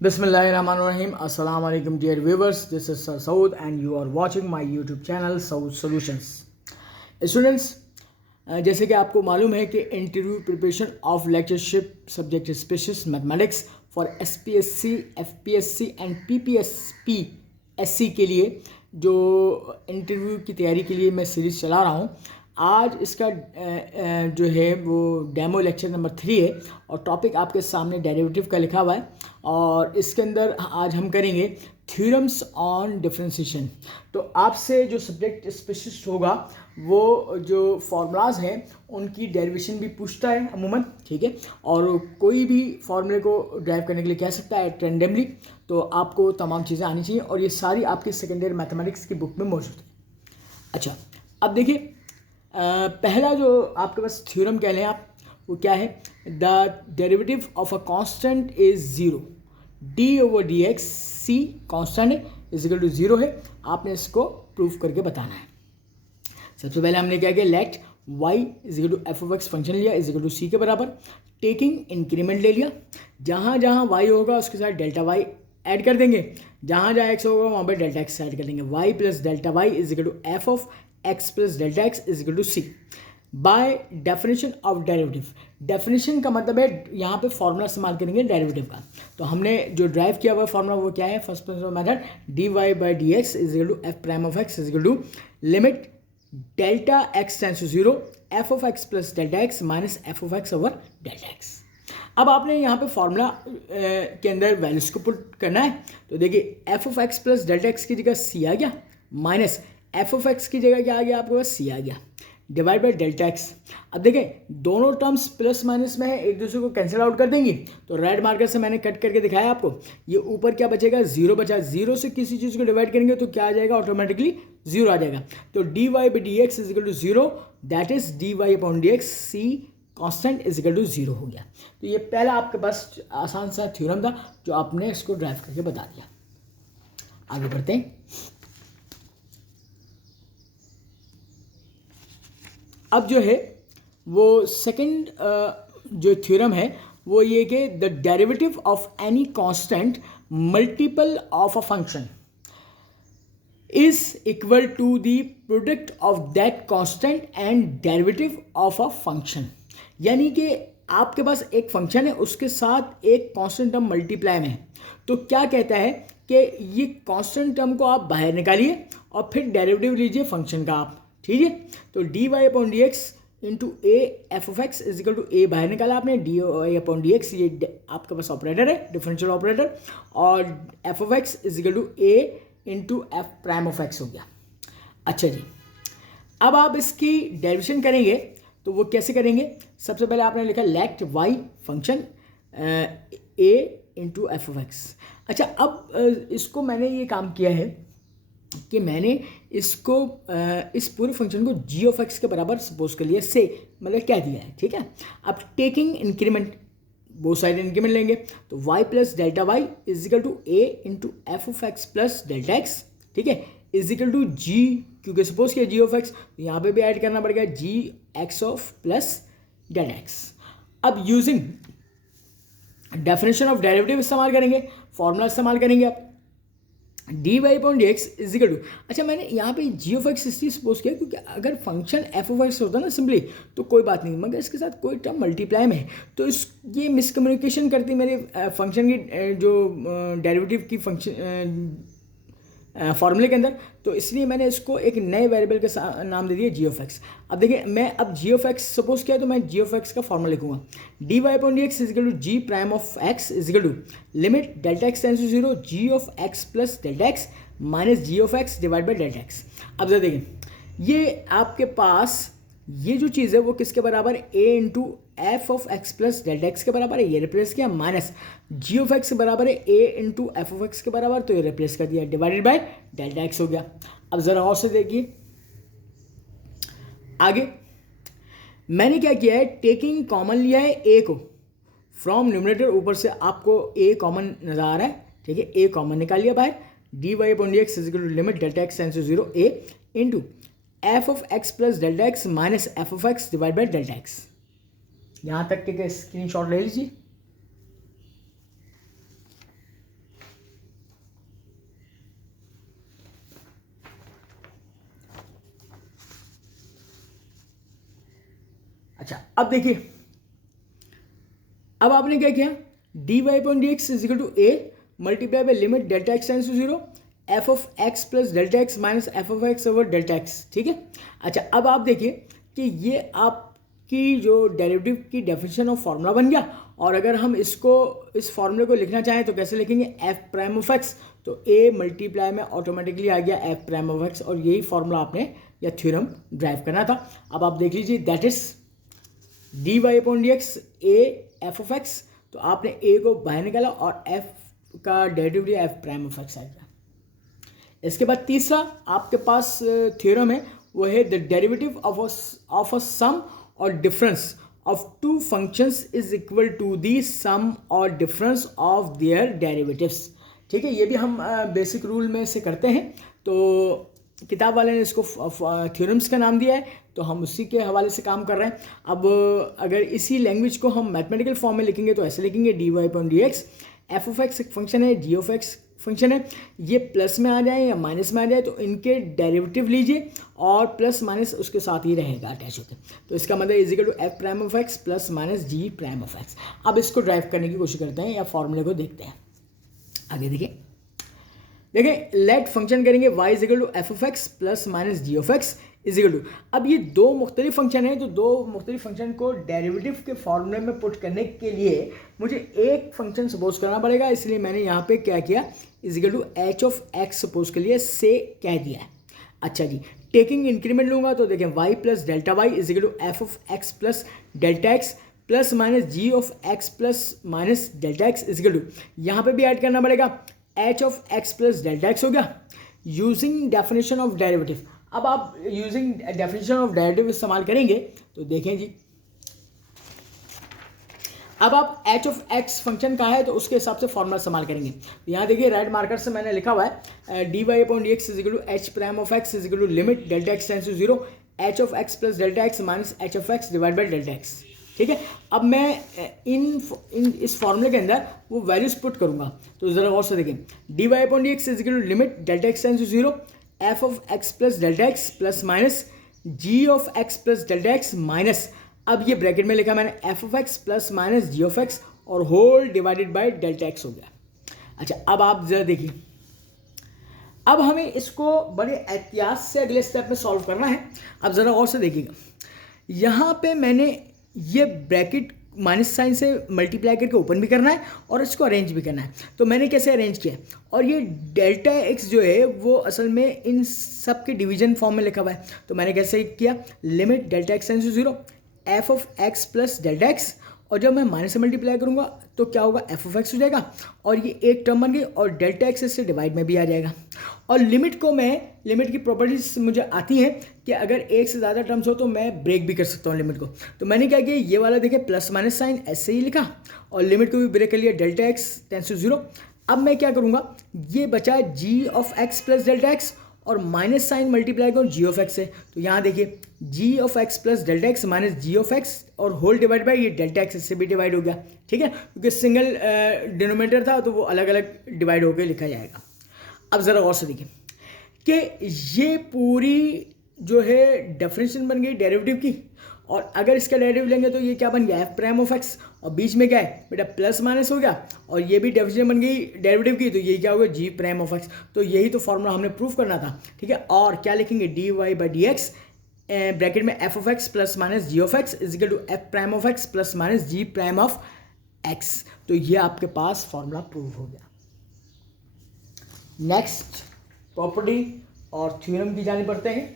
Bismillahirrahmanirrahim. Assalamu alaikum dear viewers. This is Sir Saud and you are watching my YouTube channel Saud Solutions. Students, जैसे कि आपको मालूम है कि interview preparation of lectureship subject specialist mathematics for SPSC, FPSC and PPSP SC के लिए जो interview की तैयारी के लिए मैं सीरीज़ चला रहा हूँ। आज इसका जो है वो डेमो लेक्चर नंबर 3 है और टॉपिक आपके सामने डेरिवेटिव का लिखा हुआ है और इसके अंदर आज हम करेंगे थ्योरम्स ऑन डिफरेंशिएशन। तो आपसे जो सब्जेक्ट स्पेशलिस्ट होगा वो जो फार्मूलाज हैं उनकी डेरिवेशन भी पूछता है अमूमन, ठीक है, और कोई भी फार्मूले को ड्राइव करने के लिए कह सकता है रैंडमली। तो आपको तमाम चीज़ें आनी चाहिए और ये सारी आपकी सेकेंडरी मैथमेटिक्स की बुक में मौजूद है। अच्छा, अब देखिए पहला जो आपके पास थ्योरम कह लें आप, वो क्या है? The derivative of a constant is zero, d/dx c constant है इज इक्वल टू जीरो है। आपने इसको प्रूफ करके बताना है। सबसे पहले हमने क्या किया, let y is equal to f of x function लिया इज इक्वल टू सी के बराबर, टेकिंग इंक्रीमेंट ले लिया, जहाँ जहाँ y होगा उसके साथ डेल्टा y ऐड कर देंगे, जहाँ जहाँ x होगा वहाँ पर डेल्टा x ऐड कर देंगे। y plus delta y is equal to f of x plus delta x is equal to c by definition of derivative. Definition का मतलब है यहाँ पे फॉर्मूला इस्तेमाल करेंगे डेरिवेटिव का। तो हमने जो ड्राइव किया हुआ फॉर्मूला वो क्या है? First principle method, dy/dx is equal to f prime of x is equal to limit delta x tends to zero f of x plus delta x minus f of x over delta x। अब आपने यहाँ पे formula के अंदर values को put करना है। तो देखिए F of x plus delta x की जगह सी आ गया, माइनस एफ ऑफ एक्स की जगह क्या आ गया आपके पास? सी आ गया, डिवाइड बाई डेल्टा एक्स। अब देखें दोनों टर्म्स प्लस माइनस में है, एक दूसरे को कैंसिल आउट कर देंगी। तो रेड मार्कर से मैंने कट करके दिखाया आपको। ये ऊपर क्या बचेगा? जीरो बचा। जीरो से किसी चीज़ को डिवाइड करेंगे तो क्या आ जाएगा? ऑटोमेटिकली जीरो आ जाएगा। तो dy/dx is equal to zero, that is dy/dx c constant is equal to zero हो गया। तो ये पहला आपके पास आसान सा थ्योरम था जो आपने इसको ड्राइव करके बता दिया। आगे बढ़ते हैं। अब जो है वो सेकंड जो थ्योरम है वो ये कि the derivative of any constant multiple of a function is equal to the product of that constant and derivative of a function. यानी कि आपके पास एक फंक्शन है, उसके साथ एक कांस्टेंट टर्म मल्टीप्लाई में है। तो क्या कहता है कि ये कांस्टेंट टर्म को आप बाहर निकालिए और फिर डेरिवेटिव लीजिए फंक्शन का आप, ठीक है। तो dy/dx into a f of x is equal to a बाहर निकाला आपने, dy/dx ये आपके पास ऑपरेटर है, डिफरेंशियल ऑपरेटर, और f of x is equal to a into f prime of x हो गया। अच्छा जी, अब आप इसकी डेरिवेशन करेंगे तो वो कैसे करेंगे? सबसे पहले आपने लिखा let y function a into f of x. अच्छा, अब इसको मैंने ये काम किया है कि मैंने इसको इस पूरे फंक्शन को g ऑफ एक्स के बराबर सपोज कर लिया, से मतलब क्या दिया है, ठीक है। अब टेकिंग इंक्रीमेंट, बहुत साइड इंक्रीमेंट लेंगे, तो y plus delta y is equal to a into f of x plus delta x, ठीक है, इज इक्वल टू g, क्योंकि सपोज किया g ऑफ एक्स, तो यहाँ पे भी ऐड करना पड़ेगा g x of plus delta x. अब यूजिंग डेफिनेशन ऑफ डेरिवेटिव इस्तेमाल करेंगे, फॉर्मूला इस्तेमाल करेंगे आप dy/dx इज इक्वल टू, अच्छा मैंने यहाँ पे g ऑफ एक्स इसलिए सपोज किया क्योंकि अगर फंक्शन f ऑफ एक्स होता ना सिंपली तो कोई बात नहीं, मगर इसके साथ कोई टर्म मल्टीप्लाई में है तो इस ये मिसकम्युनिकेशन करती मेरे फंक्शन की जो डेरिवेटिव की फंक्शन फॉर्मूले के अंदर। तो इसलिए मैंने इसको एक नए वेरिएबल के नाम दे दिया g ऑफ एक्स। अब देखिए मैं अब g ऑफ एक्स सपोज किया तो मैं g ऑफ एक्स का फॉर्मूला लिखूंगा dy/dx is equal to g prime of x is equal to limit delta x tends to zero g of x plus delta x minus g of x divide by delta x. अब जरा देखिए ये आपके पास ये जो चीज़ है वो किसके बराबर? a into f of x plus delta x के बराबर है, ये रिप्लेस किया, माइनस g ऑफ एक्स के बराबर है a into f of x के बराबर, तो ये रिप्लेस कर दिया, डिवाइडेड बाय डेल्टा एक्स हो गया। अब ज़रा और से देखिए आगे मैंने क्या किया है, टेकिंग कॉमन लिया है a को फ्रॉम न्यूमरेटर, ऊपर से आपको a कॉमन नज़र आ रहा है, ठीक है, a कॉमन निकाल लिया बाहर, dy/dx is equal to limit delta x tends to zero a into f of x plus delta x minus f of x divide by delta x. यहाँ तक के स्क्रीन शॉट ले लीजिए। अच्छा अब देखिए, अब आपने क्या किया, d y upon d x is equal to a multiply by limit delta x tends to zero f of x plus delta x minus f of x over delta x, ठीक है। अच्छा अब आप देखिए कि ये आपकी जो डेरिवेटिव की डेफिनेशन ऑफ फार्मूला बन गया, और अगर हम इसको इस फार्मूले को लिखना चाहें तो कैसे लिखेंगे, एफ प्राइम ऑफ एक्स, तो ए मल्टीप्लाई में ऑटोमेटिकली आ गया एफ प्राइम ऑफ एक्स, और यही फार्मूला आपने या थ्योरम ड्राइव करना था। अब आप देख लीजिए, that is d y upon d x a f of x, तो आपने ए को बाहर निकाला और एफ का डेरिवेटिव लिया एफ प्राइम ऑफ एक्स आ गया। इसके बाद तीसरा आपके पास थ्योरम है, वो है the derivative of a sum और difference of two functions is equal to the sum और डिफरेंस ऑफ देयर डेरिवेटिव्स, ठीक है। ये भी हम बेसिक रूल में से करते हैं, तो किताब वाले ने इसको थ्योरम्स का नाम दिया है, तो हम उसी के हवाले से काम कर रहे हैं। अब अगर इसी लैंग्वेज को हम मैथमेटिकल फॉर्म में लिखेंगे तो ऐसे लिखेंगे, d y upon d x, f of x एक फंक्शन है, जी ऑफ एक्स फंक्शन है, ये प्लस में आ जाए या माइनस में आ जाए तो इनके डेरिवेटिव लीजिए और प्लस माइनस उसके साथ ही रहेगा अटैच होकर, तो इसका मतलब is equal to f prime of x plus minus g prime of x. अब इसको ड्राइव करने की कोशिश करते हैं या फॉर्मूले को देखते हैं। आगे देखिए, लेट फंक्शन करेंगे y is equal to f of x plus minus g of x is equal to, अब ये दो मुख्तलिफ फंक्शन है, तो दो मुख्तलिफ फंक्शन को डेरिवेटिव के फॉर्मूले में पुट करने के लिए मुझे एक फंक्शन सपोज करना पड़ेगा, इसलिए मैंने यहाँ पे क्या किया, is equal to h of x suppose कर लिया, से कह दिया है। अच्छा जी, टेकिंग इंक्रीमेंट लूंगा तो देखें y plus delta y is equal to f of x plus delta x plus minus g of x plus minus delta x is equal to, यहाँ पे भी ऐड करना पड़ेगा h of x plus delta x हो गया, using definition of derivative. अब आप using definition of derivative इस्तेमाल करेंगे तो देखें जी, अब आप एच ऑफ एक्स फंक्शन का है तो उसके हिसाब से फॉर्मूला इस्तेमाल करेंगे। तो यहाँ देखिए, रेड मार्कर से मैंने लिखा हुआ है d y upon d x is equal to h prime of x is equal to limit delta x tends to zero h of x plus delta x minus h of x divide by delta x, ठीक है। अब मैं इस फॉर्मूले के अंदर वो values put करूंगा, तो जरा और से देखें, d y upon d x is equal to limit delta x tends to zero f of x plus delta x plus minus g of x plus delta x minus, अब ये bracket में लिखा मैंने f of x plus minus g of x और whole divided by delta x हो गया। अच्छा अब आप जरा देखिए, अब हमें इसको बड़े एहतियात से अगले स्टेप में सॉल्व करना है। अब ज़रा और से देखिएगा, यहाँ पे मैंने ये ब्रैकेट माइनस साइन से मल्टीप्लाई करके ओपन भी करना है और इसको अरेंज भी करना है, तो मैंने कैसे अरेंज किया, और ये डेल्टा एक्स जो है वो असल में इन सब के डिवीजन फॉर्म में लिखा हुआ है, तो मैंने कैसे किया, limit delta x tends to zero f of x plus delta x, और जब मैं माइनस से मल्टीप्लाई करूंगा तो क्या होगा, एफ ऑफ एक्स हो जाएगा, और ये एक टर्म बन गई और डेल्टा एक्स से डिवाइड में भी आ जाएगा। और लिमिट को मैं, लिमिट की प्रॉपर्टीज मुझे आती हैं कि अगर एक से ज़्यादा टर्म्स हो तो मैं ब्रेक भी कर सकता हूँ लिमिट को, तो मैंने क्या किया, ये वाला देखिए प्लस माइनस साइन ऐसे ही लिखा और लिमिट को भी ब्रेक कर लिया delta x tends to zero. अब मैं क्या करूँगा, ये बचा g of x plus delta x और माइनस साइन मल्टीप्लाई करूँ जी ऑफ एक्स से, तो यहाँ देखिए g of x plus delta x minus g of x और होल डिवाइड बाई ये डेल्टा एक्स से भी डिवाइड हो गया, ठीक है, क्योंकि सिंगल डिनोमिनेटर था तो वो अलग अलग डिवाइड होकर लिखा जाएगा। अब ज़रा और से देखिए कि ये पूरी जो है डेफिनेशन बन गई डेरिवेटिव की, और अगर इसका डेरिवेटिव लेंगे तो ये क्या बन गया, एफ प्राइम ऑफ एक्स, और बीच में क्या है बेटा प्लस माइनस हो गया, और ये भी डेफिनेशन बन गई डेरिवेटिव की, तो ये क्या होगा, जी प्राइम ऑफ एक्स, तो यही तो फॉर्मूला हमने प्रूफ करना था, ठीक है। और क्या लिखेंगे, d y by d x bracket में f of x plus minus g of x is equal to f prime of x plus minus g prime of x, तो ये आपके पास फॉर्मूला प्रूफ हो गया। नेक्स्ट प्रॉपर्टी और theorem की जाने पड़ते हैं।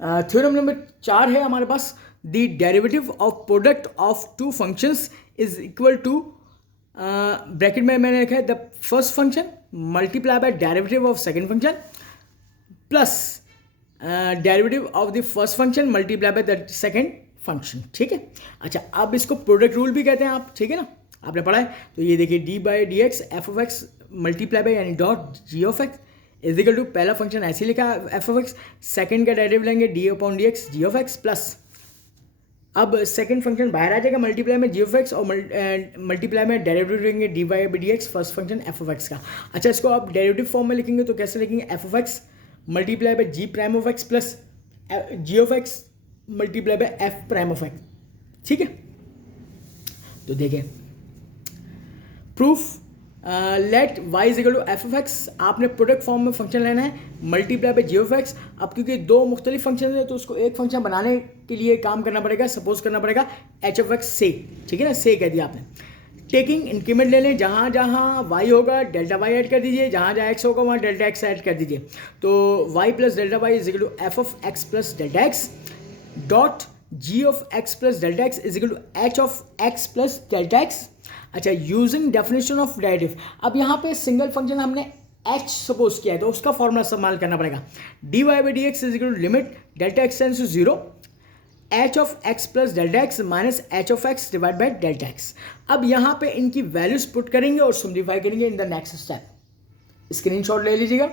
थ्योरम नंबर 4 है हमारे पास, the derivative of product of two functions is equal to, bracket में मैंने लिखा है the first function multiply by derivative of second function plus derivative of the first function multiply by the second function, ठीक है। अच्छा अब इसको product rule भी कहते हैं आप, ठीक है ना, आपने पढ़ा है, तो ये देखिए d by d x f of x multiply by यानी dot g of x is equal to, पहला फंक्शन ऐसे ही लिखा एफ ऑफ एक्स, सेकंड का डेरिवेटिव लेंगे d upon d x g of x plus अब सेकंड फंक्शन बाहर आ जाएगा, मल्टीप्लाई में जी ऑफ एक्स और मल्टीप्लाई में डेरिवेटिव लेंगे d y by d x, first function f of x का। अच्छा, इसको आप डेरिवेटिव फॉर्म में लिखेंगे तो कैसे लिखेंगे, f of x multiply by g prime of x plus g of x multiply by f prime of x. ठीक है, तो देखिए proof, let y is equal to f of x, आपने प्रोडक्ट फॉर्म में फंक्शन लेना है multiply by g of x. अब क्योंकि दो मुख्तलिफ फंक्शन है तो उसको एक फंक्शन बनाने के लिए काम करना पड़ेगा, सपोज करना पड़ेगा एच ऑफ एक्स से, ठीक है ना, से कह दिया आपने। टेकिंग इंक्रीमेंट ले लें, जहाँ जहाँ वाई होगा डेल्टा वाई ऐड कर दीजिए, जहाँ जहाँ एक्स होगा वहाँ डेल्टा एक्स ऐड कर दीजिए। तो y plus delta y is equal to f of x plus delta x dot g of x plus delta x is equal to h of x plus delta x. अच्छा, using definition of derivative, अब यहाँ पे single function हमने h suppose किया है तो उसका formula इस्तेमाल करना पड़ेगा, d y by d x is equal to limit delta x tends to zero h of x plus delta x minus h of x divide by delta x. अब यहाँ पे इनकी वैल्यूज पुट करेंगे और simplify करेंगे in the next step. Screenshot ले लीजिएगा।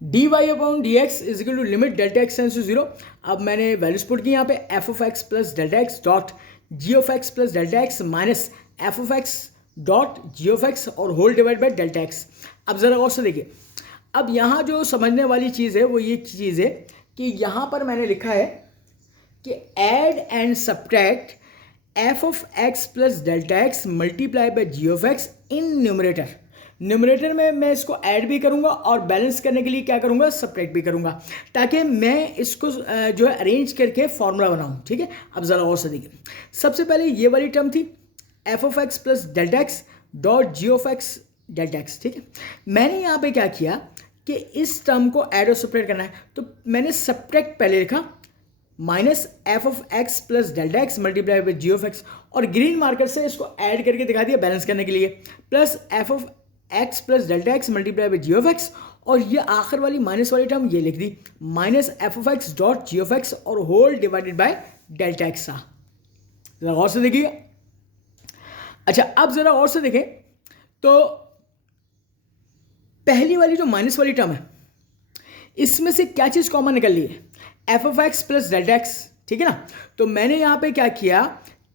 D y upon d x is equal to limit delta x tends to zero. अब मैंने वैल्यूज पुट की यहाँ पे, f of x plus delta x dot g of x plus delta x minus f of x dot g of x और whole divide by delta x. अब ज़रा और से देखिए, अब यहाँ जो समझने वाली चीज़ है वो ये चीज़ है कि यहाँ पर मैंने लिखा है कि add and subtract f of x plus delta x multiply by g of x in numerator. Numerator में मैं इसको ऐड भी करूंगा और बैलेंस करने के लिए क्या करूंगा, सब्ट्रैक्ट भी करूंगा, ताकि मैं इसको जो है अरेंज करके फॉर्मूला बनाऊं। ठीक है, अब ज़रा और से देखिए, सबसे पहले ये वाली टर्म थी F of x plus delta x dot g of x delta x. ठीक है, मैंने यहाँ पे क्या किया कि इस टर्म को ऐड और सब्ट्रैक्ट करना है, तो मैंने सब्ट्रैक्ट पहले लिखा minus f of x plus delta x multiply by g of x, और ग्रीन मार्कर से इसको ऐड करके दिखा दिया बैलेंस करने के लिए, plus f of x plus delta x multiply by g of x, और ये आखिर वाली माइनस वाली टर्म ये लिख दी minus f of x dot g of x और whole divided by delta x. जरा और से देखिए। अच्छा, अब जरा और से देखें तो पहली वाली जो माइनस वाली टर्म है इसमें से क्या चीज़ कॉमन निकल ली है, f of x plus delta x. ठीक है ना, तो मैंने यहाँ पे क्या किया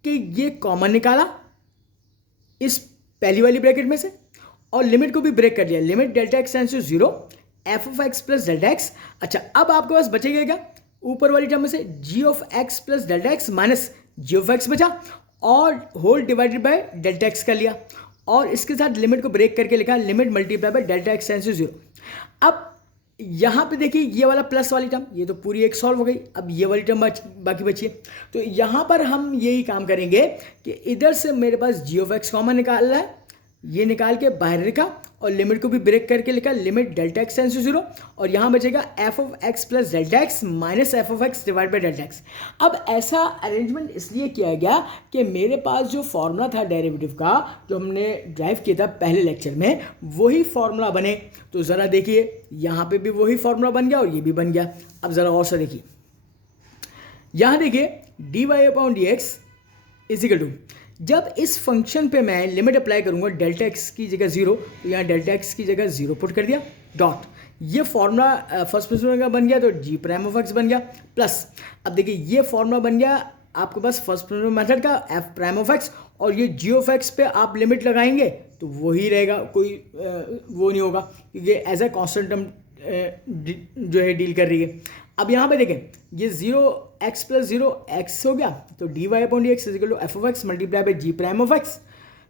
कि ये कॉमन निकाला इस पहली वाली ब्रैकेट में से और लिमिट को भी ब्रेक कर लिया, limit delta x tends to zero f of x plus delta x. अच्छा, अब आपके पास बचेगा क्या, ऊपर वाली टर्म में से g of x plus delta x minus g of x बचा और whole divided by delta x कर लिया, और इसके साथ लिमिट को ब्रेक करके लिखा limit multiply by delta x tends to zero. अब यहाँ पे देखिए ये वाला प्लस वाली टर्म ये तो पूरी एक सॉल्व हो गई, अब ये वाली टर्म बाकी बची है। तो यहाँ पर हम यही काम करेंगे कि इधर से मेरे पास जी ऑफ एक्स कॉमन निकालना है, ये निकाल के बाहर लिखा और लिमिट को भी ब्रेक करके लिखा limit delta x tends to zero, और यहाँ बचेगा f of x plus delta x minus f of x divide by delta x. अब ऐसा अरेंजमेंट इसलिए किया गया कि मेरे पास जो फॉर्मूला था डेरिवेटिव का जो हमने ड्राइव किया था पहले लेक्चर में वही फॉर्मूला बने। तो ज़रा देखिए यहाँ पे भी वही फॉर्मूला बन गया और ये भी बन गया। अब ज़रा और से देखिए, यहाँ देखिए d y upon d x is equal to, जब इस फंक्शन पे मैं लिमिट अप्लाई करूंगा डेल्टा एक्स की जगह जीरो, तो यहाँ डेल्टा एक्स की जगह जीरो पुट कर दिया डॉट, ये फॉर्मूला फर्स्ट प्रिंसिपल का बन गया तो जी प्राइम ऑफ एक्स बन गया प्लस, अब देखिए ये फॉर्मूला बन गया आपके पास फर्स्ट प्रिंसिपल मेथड का एफ प्राइम ऑफ एक्स, और ये जी ऑफ एक्स पे आप लिमिट लगाएंगे तो वही रहेगा, कोई वो नहीं होगा क्योंकि एज ए कॉन्स्टेंट टर्म जो है डील कर रही है। अब यहाँ पे देखें ये zero x plus zero x हो गया, तो d y upon d x is equal to f of x multiply by g prime of x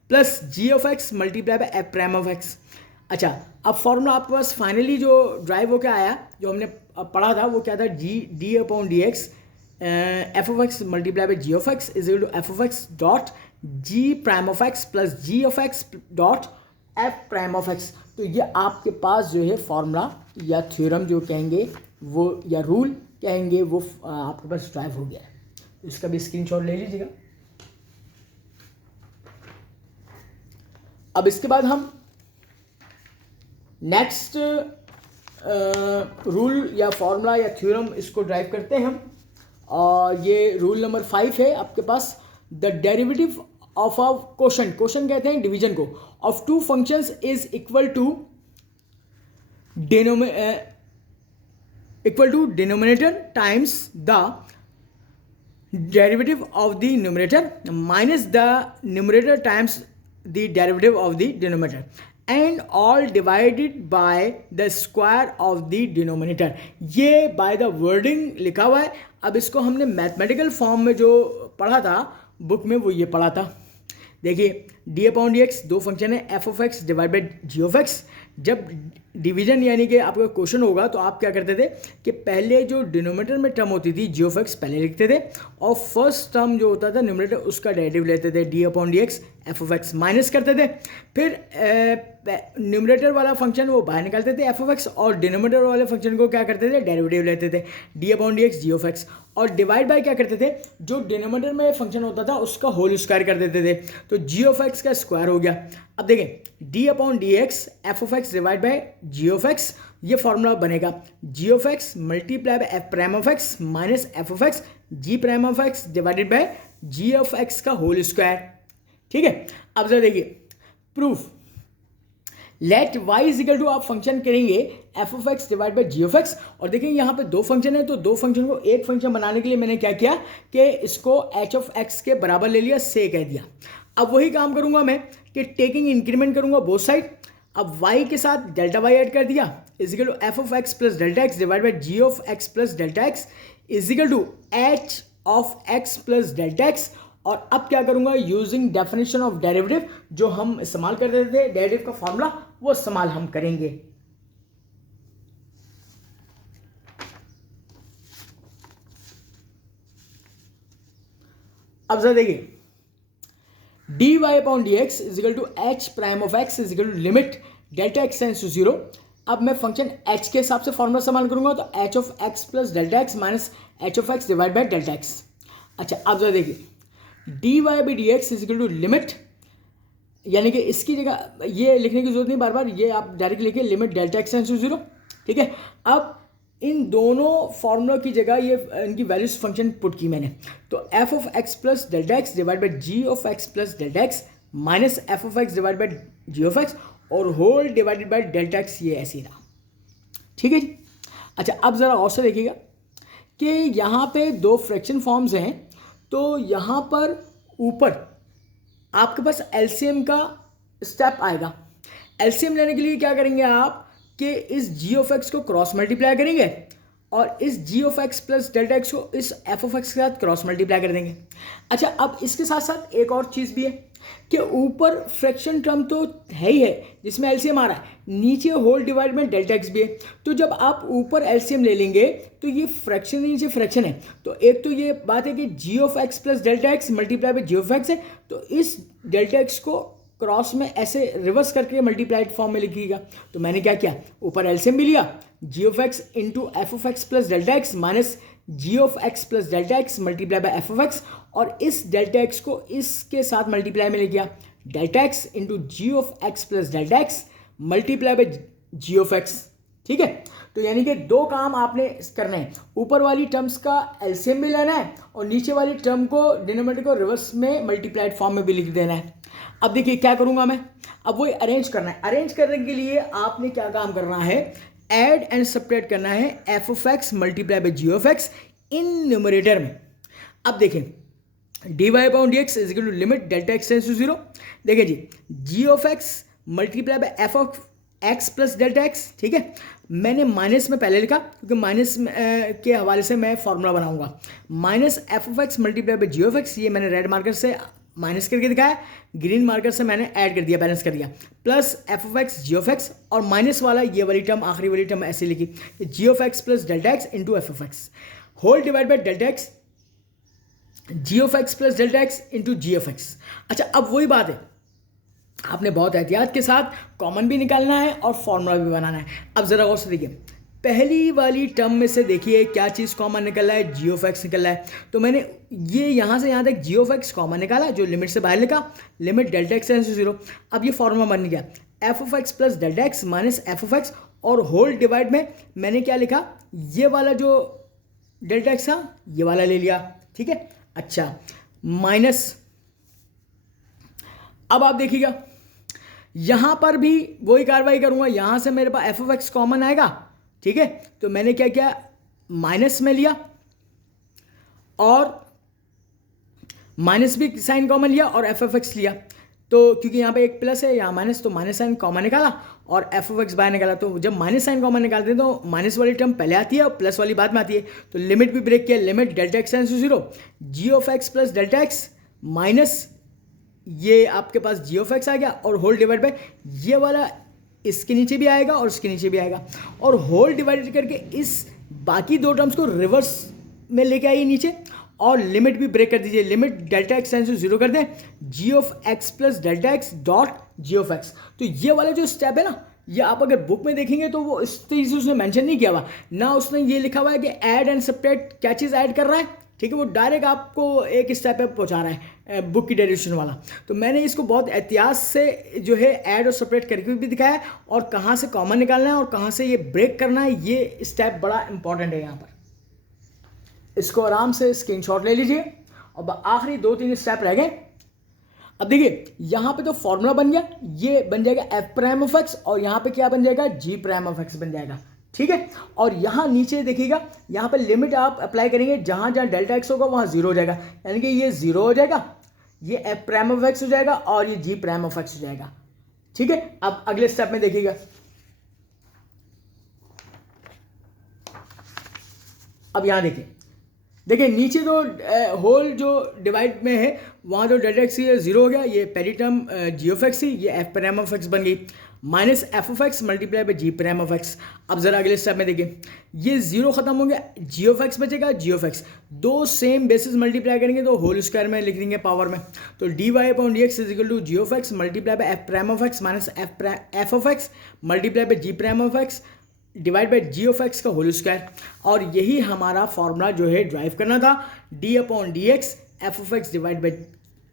plus g of x multiply by f prime of x. अच्छा, अब formula आपके पास finally जो drive होकर आया जो हमने पढ़ा था वो क्या था, d upon d x f of x multiply by g of x is equal to f of x dot g prime of x plus g of x dot f prime of x. तो ये आपके पास जो है formula या theorem जो कहेंगे वो या रूल कहेंगे वो आपके पास ड्राइव हो गया है। तो इसका भी स्क्रीनशॉट ले लीजिएगा। अब इसके बाद हम नेक्स्ट रूल या फॉर्मूला या थ्योरम इसको ड्राइव करते हैं हम, और ये रूल नंबर 5 है आपके पास, the derivative of a quotient, quotient कहते हैं डिवीजन को, of two functions is equal to equal to denominator times the derivative of the numerator minus the numerator times the derivative of the denominator and all divided by the square of the denominator. ये by the wording लिखा हुआ है। अब इसको हमने mathematical form में जो पढ़ा था बुक में वो ये पढ़ा था। देखिए d/dx दो फंक्शन है f of x divide by g of x. जब डिवीजन यानी कि आपका क्वेश्चन होगा तो आप क्या करते थे कि पहले जो डिनोमिनेटर में टर्म होती थी g ऑफ एक्स पहले लिखते थे और फर्स्ट टर्म जो होता था न्यूमरेटर उसका डेरिवेटिव लेते थे d/dx f of x minus करते थे। फिर न्यूमरेटर वाला फंक्शन वो बाहर निकालते थे f ऑफ एक्स और डिनोमिनेटर वाले फंक्शन को क्या करते थे डेरिवेटिव लेते थे d/dx g ऑफ एक्स और डिवाइड बाय क्या करते थे जो डिनोमिनेटर में फंक्शन होता था उसका होल स्क्वायर कर देते थे तो g ऑफ एक्स का स्क्वायर हो गया। अब देखें d/dx f of x divide by g of x ये फॉर्मूला बनेगा g of x multiply by f prime of x minus f of x g prime of x divided by g of x का whole square. ठीक है, अब जरा देखिए proof let y is equal to आप function करेंगे f of x divide by g of x और देखिए यहाँ पे दो फंक्शन है तो दो फंक्शन को एक फंक्शन बनाने के लिए मैंने क्या किया कि इसको h ऑफ एक्स के बराबर ले लिया, से कह दिया। अब वही काम करूंगा मैं कि टेकिंग इंक्रीमेंट करूंगा बोथ साइड। अब y के साथ डेल्टा y ऐड कर दिया is equal to f of x plus delta x divide by g of x plus delta x is equal to h of x plus delta x. और अब क्या करूंगा using definition of derivative जो हम इस्तेमाल करते थे डेरिवेटिव का फॉर्मूला वो इस्तेमाल हम करेंगे। अब जरा देखिए dy/dx is equal to h prime of x is equal to limit delta x tends to 0। अब मैं फंक्शन h के हिसाब से फॉर्मूला इस्तेमाल करूंगा तो h of x plus delta x minus h of x divide by delta x. अच्छा अब जरा देखिए dy/dx is equal to limit यानी कि इसकी जगह ये लिखने की जरूरत नहीं बार बार, ये आप डायरेक्ट लिखिए limit delta x tends to 0। ठीक है, अब इन दोनों फॉर्मूला की जगह ये इनकी वैल्यूज फंक्शन पुट की मैंने तो f of x plus delta x divide by g of x plus delta x minus f of x divide by g of x और whole divided by delta x ये ऐसे ही रहा। ठीक है जी। अच्छा अब ज़रा और से देखिएगा कि यहाँ पे दो फ्रैक्शन फॉर्म्स हैं तो यहाँ पर ऊपर आपके पास एलसीएम का स्टेप आएगा। एलसीएम लेने के लिए क्या करेंगे आप कि इस g ऑफ एक्स को क्रॉस मल्टीप्लाई करेंगे और इस g of x plus delta x को इस f ऑफ एक्स के साथ क्रॉस मल्टीप्लाई कर देंगे। अच्छा अब इसके साथ साथ एक और चीज़ भी है कि ऊपर फ्रैक्शन टर्म तो है ही है जिसमें एलसीएम आ रहा है, नीचे होल डिवाइड में डेल्टा एक्स भी है। तो जब आप ऊपर एलसीएम ले लेंगे तो ये फ्रैक्शन नीचे फ्रैक्शन है तो एक तो ये बात है कि g of x plus delta x multiply by g of x है तो इस डेल्टा एक्स को क्रॉस में ऐसे रिवर्स करके मल्टीप्लाइड फॉर्म में लिखिएगा। तो मैंने क्या किया ऊपर एलसीएम भी लिया g of x into f of x plus delta x minus g of x plus delta x multiply by f of x और इस डेल्टा एक्स को इसके साथ मल्टीप्लाई में ले गया delta x into g of x plus delta x multiply by g of x. ठीक है, तो यानी कि दो काम आपने करने हैं, ऊपर वाली टर्म्स का एलसीएम भी लेना है और नीचे वाली टर्म को डिनोमिनेटर को रिवर्स में मल्टीप्लाइड फॉर्म में भी लिख देना है। अब देखिए क्या करूंगा मैं, अब वही अरेंज करना है। अरेंज करने के लिए आपने क्या काम करना है, ऐड एंड सब्ट्रैक्ट करना है f of x multiply by g of x in numerator में। अब देखें dy/dx is equal to limit delta x tends to 0। देखिए जी g of x multiply by f of x plus delta x. ठीक है, मैंने माइनस में पहले लिखा क्योंकि माइनस के हवाले से मैं फॉर्मूला बनाऊंगा। Minus f of x multiply by g of x ये मैंने रेड मार्कर से माइनस करके दिखाया, ग्रीन मार्कर से मैंने ऐड कर दिया, बैलेंस कर दिया, plus f of x g of x और माइनस वाला ये वाली टर्म आखिरी वाली टर्म ऐसे लिखी g of x plus delta x into f of x whole divide by delta x g of x plus delta x into g of x. अच्छा अब वही बात है, आपने बहुत एहतियात के साथ कॉमन भी निकालना है और फॉर्मूला भी बनाना है। अब ज़रा और से देखिए, पहली वाली टर्म में से देखिए क्या चीज़ कॉमन निकल रहा है, जी ऑफ एक्स निकल रहा है। तो मैंने ये यहाँ से यहाँ तक जी ऑफ एक्स कॉमन निकाला, जो लिमिट से बाहर लिखा, limit delta x tends to 0। अब ये फॉर्मूला बन गया f of x plus delta x minus f of x और होल डिवाइड में मैंने क्या लिखा, ये वाला जो डेल्टा एक्स था ये वाला ले लिया। ठीक है, अच्छा माइनस, अब आप देखिएगा यहाँ पर भी वही कार्रवाई करूँगा, यहाँ से मेरे पास एफ ऑफ एक्स कॉमन आएगा, ठीक है। तो मैंने क्या किया, माइनस में लिया और माइनस भी साइन कॉमन लिया और एफ ऑफ एक्स लिया। तो क्योंकि यहाँ पे एक प्लस है, यहाँ माइनस, तो माइनस साइन कॉमन निकाला और एफ ऑफ एक्स बाहर निकाला। तो जब माइनस साइन कॉमन निकालते हैं तो माइनस वाली टर्म पहले आती है और प्लस वाली बाद में आती है। तो लिमिट भी ब्रेक किया, limit delta x tends to 0, g of x plus delta x minus ये आपके पास जी ऑफ एक्स आ गया और होल डिवाइड बाय ये वाला इसके नीचे भी आएगा और इसके नीचे भी आएगा, और होल डिवाइडेड करके इस बाकी दो टर्म्स को रिवर्स में लेके आइए नीचे और लिमिट भी ब्रेक कर दीजिए। Limit delta x tends to 0 कर दें, g of x plus delta x dot g of x. तो ये वाला जो स्टेप है ना, ये आप अगर बुक में देखेंगे तो वो इस तरीके से उसने मेंशन नहीं किया हुआ ना, उसने ये लिखा हुआ है कि ऐड एंड सब्ट्रैक्ट क्या चीज़ ऐड कर रहा है, ठीक है। वो डायरेक्ट आपको एक स्टेप पे पहुंचा रहा है बुक की डेरिवेशन वाला। तो मैंने इसको बहुत एहतियात से जो है ऐड और सेपरेट करके भी दिखाया है और कहाँ से कॉमन निकालना है और कहाँ से ये ब्रेक करना है, ये स्टेप बड़ा इंपॉर्टेंट है यहाँ पर। इसको आराम से स्क्रीनशॉट ले लीजिए। अब आखिरी 2-3 स्टेप रह गए। अब देखिए यहाँ पे तो फॉर्मूला बन गया, ये बन जाएगा एफ प्राइम ऑफ एक्स और यहाँ पे क्या बन जाएगा, जी प्राइम ऑफ एक्स बन जाएगा, ठीक है। और यहाँ नीचे देखिएगा, यहाँ पे लिमिट आप अप्लाई करेंगे, जहाँ जहाँ डेल्टा एक्स होगा वहाँ 0 हो जाएगा, यानी कि ये 0 हो जाएगा, ये एफ प्राइम ऑफ एक्स हो जाएगा और ये जी प्राइम ऑफ एक्स हो जाएगा, ठीक है। अब अगले स्टेप में देखिएगा, अब यहाँ देखिए नीचे तो होल जो डिवाइड में है वहाँ जो डेल्टा एक्स ये 0 हो गया, ये पहली टर्म जी ऑफ एक्स थी, ये एफ प्राइम ऑफ एक्स बन गई, minus f of x multiply by g prime of x. अब जरा अगले स्टेप में देखिए, ये 0 खत्म हो गया, जी ऑफ एक्स बचेगा, जी ऑफ एक्स दो सेम बेसिस मल्टीप्लाई करेंगे तो होल स्क्वायर में लिख देंगे पावर में। तो d y upon d x is equal to g of x multiply by f prime of x minus f of x multiply by g prime of x divide by g of x का whole square. और यही हमारा formula जो है derive करना था, d upon d x f of x divide by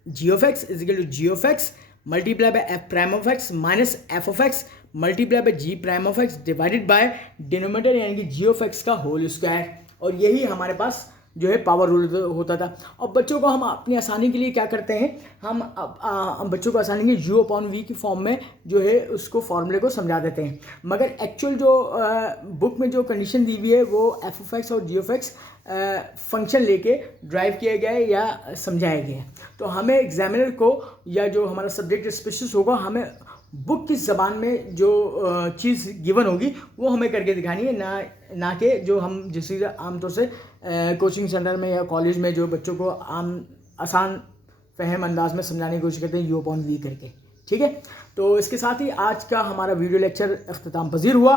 g of x is equal to g of x multiply by f prime of x minus f of x multiply by g prime of x divided by denominator यानी कि g of x का whole square. और यही हमारे पास जो है power rule होता था। और बच्चों को हम अपनी आसानी के लिए क्या करते हैं, हम बच्चों को आसानी के यू अपॉन वी की फॉर्म में जो है उसको फॉर्मूले को समझा देते हैं, मगर एक्चुअल जो बुक में जो कंडीशन दी हुई है वो एफ ऑफ एक्स और जी ऑफ एक्स फंक्शन लेके ड्राइव किया गया है या समझाया गया है। तो हमें एग्जामिनर को या जो हमारा सब्जेक्ट स्पेशलिस्ट होगा, हमें बुक की ज़बान में जो चीज़ गिवन होगी वो हमें करके दिखानी है, ना कि जो हम जिस आमतौर से कोचिंग सेंटर में या कॉलेज में जो बच्चों को आसान फहम अंदाज में समझाने की कोशिश करते हैं यू अपॉन वी करके, ठीक है। तो इसके साथ ही आज का हमारा वीडियो लेक्चर अख्ताम पजीर हुआ।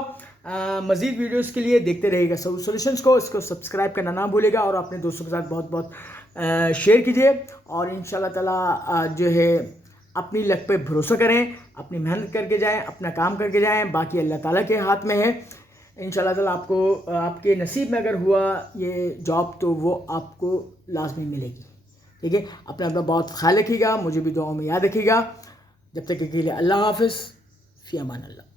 मज़ीद वीडियोस के लिए देखते रहिएगा सॉल्यूशंस को, इसको सब्सक्राइब करना ना भूलेगा और अपने दोस्तों के साथ बहुत बहुत शेयर कीजिए। और इंशाल्लाह ताला जो है अपनी लक पे भरोसा करें, अपनी मेहनत करके जाएं, अपना काम करके जाएं, बाकी अल्लाह ताला के हाथ में है। इंशाल्लाह ताला आपको आपके नसीब में अगर हुआ ये जॉब तो वो आपको लाजमी मिलेगी, ठीक है। अपना बहुत ख्याल रखिएगा, मुझे भी दुआओं में याद रखिएगा। जब तक के लिए अल्लाह हाफ़िज़, फ़ी अमान अल्लाह।